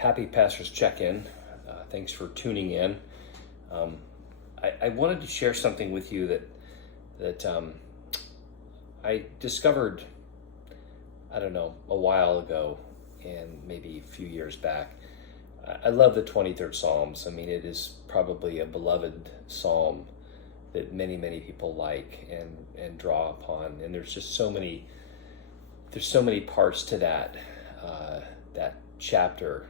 Happy Pastors Check-In. Thanks for tuning in. I wanted to share something with you that I discovered, a while ago and maybe a few years back. I love the 23rd Psalms. I mean, it is probably a beloved psalm that many, many people like and draw upon. And there's so many parts to that chapter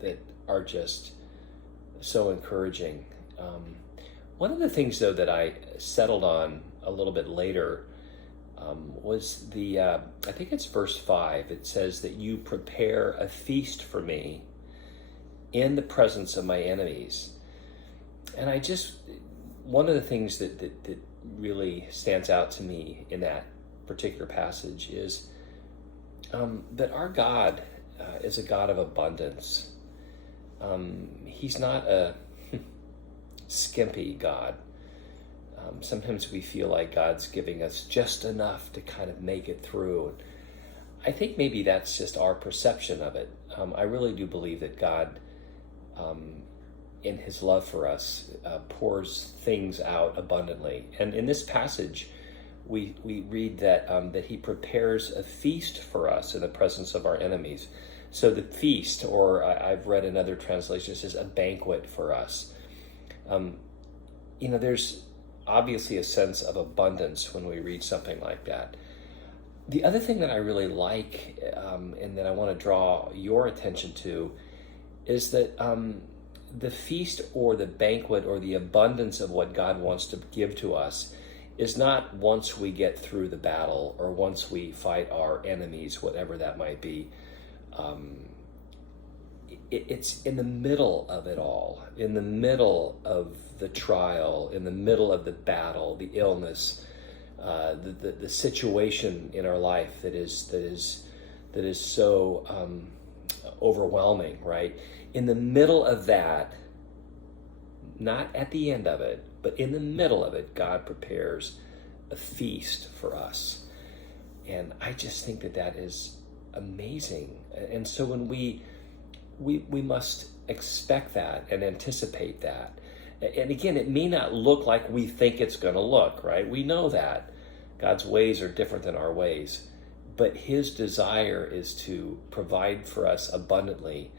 that are just so encouraging. One of the things, though, that I settled on a little bit later was I think it's verse 5. It says that you prepare a feast for me in the presence of my enemies. And one of the things that really stands out to me in that particular passage is that our God is a God of abundance. He's not a skimpy God. Sometimes we feel like God's giving us just enough to kind of make it through. I think maybe that's just our perception of it. I really do believe that God, in his love for us, pours things out abundantly. And in this passage, we read that he prepares a feast for us in the presence of our enemies. So the feast, or I've read in other translations, says a banquet for us. There's obviously a sense of abundance when we read something like that. The other thing that I really like, and that I want to draw your attention to, is that the feast or the banquet or the abundance of what God wants to give to us is not once we get through the battle or once we fight our enemies, whatever that might be. It's in the middle of it all, in the middle of the trial, in the middle of the battle, the illness, the situation in our life that is so overwhelming, right? In the middle of that, not at the end of it, but in the middle of it, God prepares a feast for us. And I just think that is amazing. And so when we must expect that and anticipate that. And again, it may not look like we think it's going to look, right? We know that God's ways are different than our ways, but his desire is to provide for us abundantly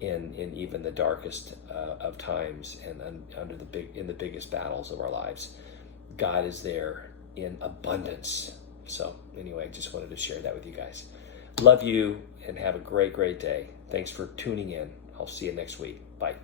in even the darkest of times and in the biggest battles of our lives. God is there in abundance. So anyway, I just wanted to share that with you guys. Love you and have a great, great day. Thanks for tuning in. I'll see you next week. Bye.